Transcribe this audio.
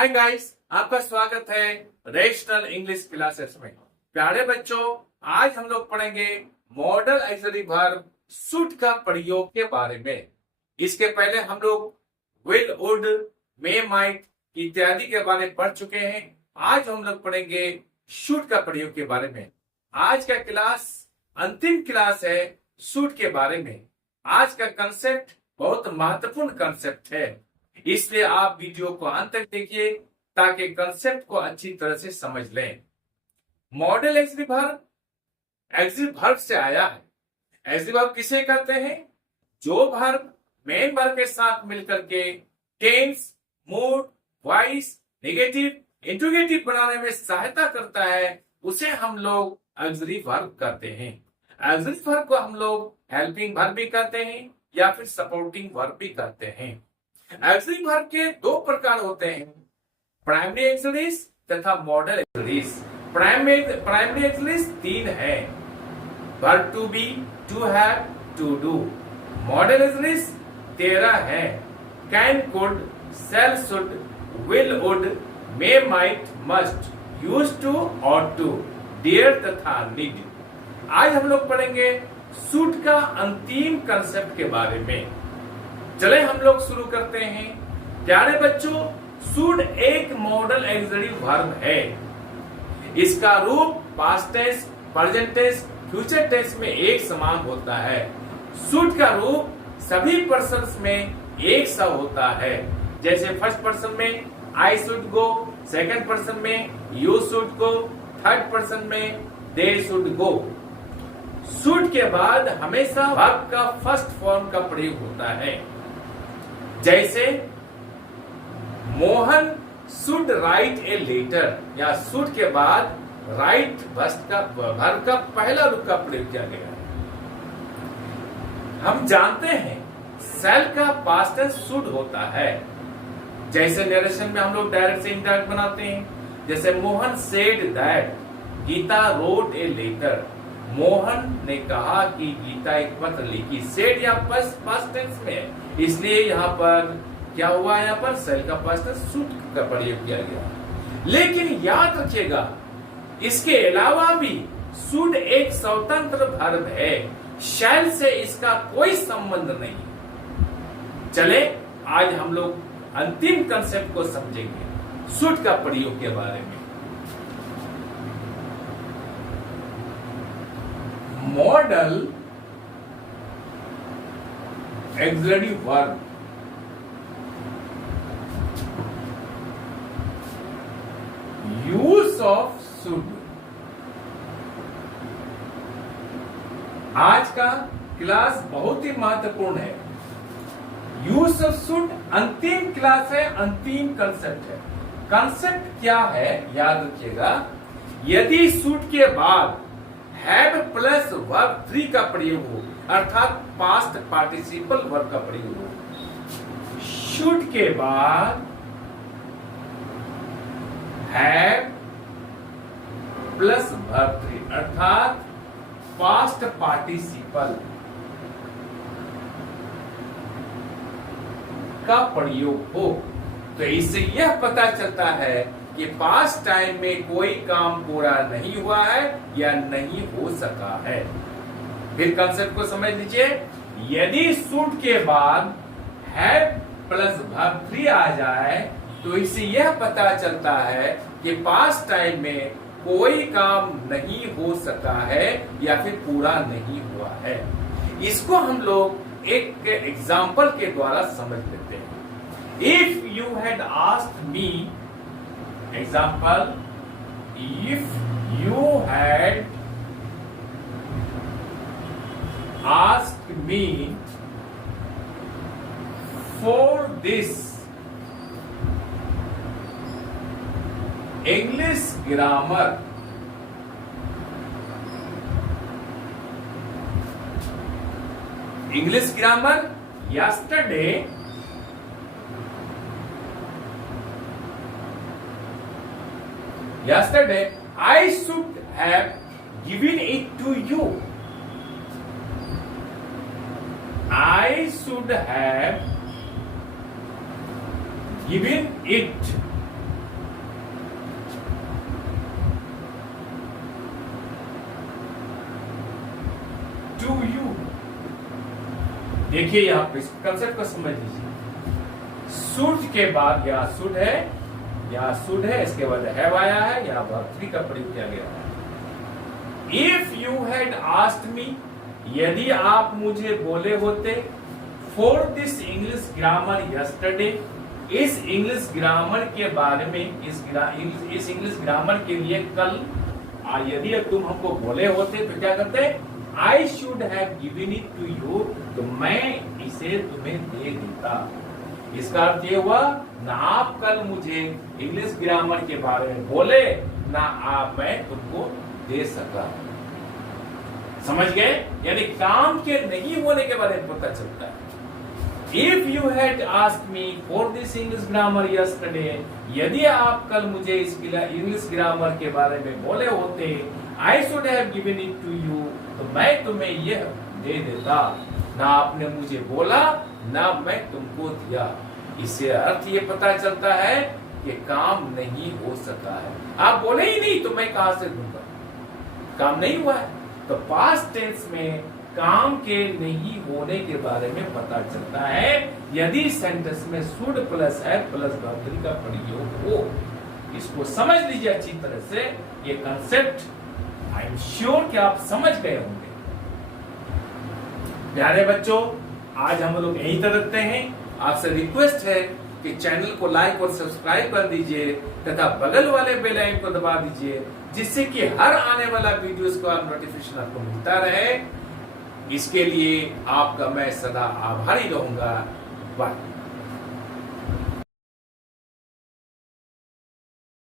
Hi guys, आपका स्वागत है रेशनल इंग्लिश क्लासेस में। प्यारे बच्चों, आज हम लोग पढ़ेंगे मॉडल ऑक्सिलरी वर्ब शुड का प्रयोग के बारे में। इसके पहले हम लोग विल, वुड, मे, माइट इत्यादि के बारे में पढ़ चुके हैं। आज हम लोग पढ़ेंगे शुड का प्रयोग के बारे में। आज का क्लास अंतिम क्लास है शुड के बारे में। आज का कंसेप्ट बहुत महत्वपूर्ण कंसेप्ट है, इसलिए आप वीडियो को अंत तक देखिए ताकि कंसेप्ट को अच्छी तरह से समझ लें। Model auxiliary verb auxiliary verb से आया है। ऑक्सिलरी वर्ब किसे कहते हैं? जो वर्ब मेन वर्ब के साथ मिलकर के tense, mood, voice, negative, interrogative बनाने में सहायता करता है, उसे हम लोग ऑक्सिलरी वर्ब कहते हैं। ऑक्सिलरी वर्ब को हम लोग हेल्पिंग वर्ब भी कहते हैं या फिर सपोर्टिंग वर्ब भी कहते हैं। ऑक्सिलरी वर्ब के दो प्रकार होते हैं, प्राइमरी ऑक्सिलरीज तथा मॉडल ऑक्सिलरीज। प्राइमरी ऑक्सिलरीज तीन है, verb to be, to have, to do. Modal auxiliaries 13 है, can, could, shall, should, will, would, may, might, must, used to, ought to, dare तथा नीड। आज हम लोग पढ़ेंगे शुड का अंतिम कंसेप्ट के बारे में। चले हम लोग शुरू करते हैं। प्यारे बच्चों, शुड एक मॉडल ऑक्सिलरी वर्ब है। इसका रूप past tense, present tense, future tense में एक समान होता है। शुड का रूप सभी पर्सन्स में एक सा होता है। जैसे फर्स्ट पर्सन में I should go, second person में you should go, third person में दे शुड गो। शुड के बाद हमेशा वर्ब का फर्स्ट फॉर्म का प्रयोग होता है। जैसे Mohan should write a letter, या शुड के बाद राइट वर्ब का पहला रूप का प्रयोग किया गया है। हम जानते हैं शैल का पास्ट टेंस शुड होता है। जैसे नरेशन में हम लोग डायरेक्ट से इनडायरेक्ट बनाते हैं। जैसे Mohan said that Gita wrote a letter. Mohan ने कहा कि गीता एक पत्र लिखी। सेड या पास्ट टेंस में, इसलिए यहाँ पर क्या हुआ, यहाँ पर शैल का पास्ट टेंस शुड का प्रयोग किया गया। लेकिन याद रखिएगा, इसके अलावा भी शुड एक स्वतंत्र वर्ब है, शैल से इसका कोई संबंध नहीं। चले आज हम लोग अंतिम कंसेप्ट को समझेंगे शुड का प्रयोग के बारे में। Model auxiliary verb use of should. आज का क्लास बहुत ही महत्वपूर्ण है। यूज ऑफ शुड अंतिम क्लास है, अंतिम कंसेप्ट है। कंसेप्ट क्या है याद रखिएगा, यदि शुड के बाद हैव प्लस वर्ब 3 का प्रयोग हो, अर्थात पास्ट पार्टिसिपल वर्ब का प्रयोग हो। शुड के बाद हैव प्लस वर्ब 3 अर्थात पास्ट पार्टिसिपल का प्रयोग हो, तो इससे यह पता चलता है कि पास्ट टाइम में कोई काम पूरा नहीं हुआ है या नहीं हो सका है। फिर कंसेप्ट को समझ लीजिए। यदि शुड के बाद हैव प्लस वर्ब 3 आ जाए तो इससे यह पता चलता है कि पास्ट टाइम में कोई काम नहीं हो सका है या फिर पूरा नहीं हुआ है। इसको हम लोग एक एग्जाम्पल के द्वारा समझ लेते हैं। If you had asked me, example, if you had asked me for this English grammar, yesterday, I should have given it to you. I should have given it देखिए यहाँ पे इस कंसेप्ट को समझ लीजिए। शुड के बाद यहाँ शुड है, यहाँ शुड है, इसके बाद हैव आया है, यहाँ वर्ब 3 का प्रयोग किया गया है। If you had asked me, यदि आप मुझे बोले होते, for this English grammar yesterday, इस इंग्लिश ग्रामर के बारे में, इस इंग्लिश ग्रामर के लिए कल, यदि तुम हमको बोले होते तो क्या करते? I should have given it to you, तो मैं इसे तुम्हें दे देता। इसका अर्थ ये हुआ, ना आप कल मुझे इंग्लिश ग्रामर के बारे में बोले, ना मैं तुमको दे सका। समझ गए? यानी काम के नहीं होने के बारे में पता चलता है। If you had asked me for this English grammar yesterday, यदि आप कल मुझे इस इंग्लिश ग्रामर के बारे में बोले होते, I should have given it to you, तो मैं तुम्हें यह दे देता। ना आपने मुझे बोला, ना मैं तुमको दिया। इससे अर्थ ये पता चलता है कि काम नहीं हो सका है। आप बोले ही नहीं तो मैं कहां से दूंगा? काम नहीं हुआ है। तो पास्ट टेंस में काम के नहीं होने के बारे में पता चलता है यदि सेंटेंस में शुड प्लस है प्लस वर्ब 3 का प्रयोग हो। इसको समझ लीजिए अच्छी तरह से। ये कंसेप्ट आई एम श्योर कि आप समझ गए होंगे। प्यारे बच्चों, आज हम लोग यहीं तक रखते हैं। आपसे रिक्वेस्ट है कि चैनल को लाइक और सब्सक्राइब कर दीजिए तथा बगल वाले बेल आइकन को दबा दीजिए, जिससे कि हर आने वाला वीडियोस का नोटिफिकेशन आपको मिलता रहे। इसके लिए आपका मैं सदा आभारी रहूंगा। बाय।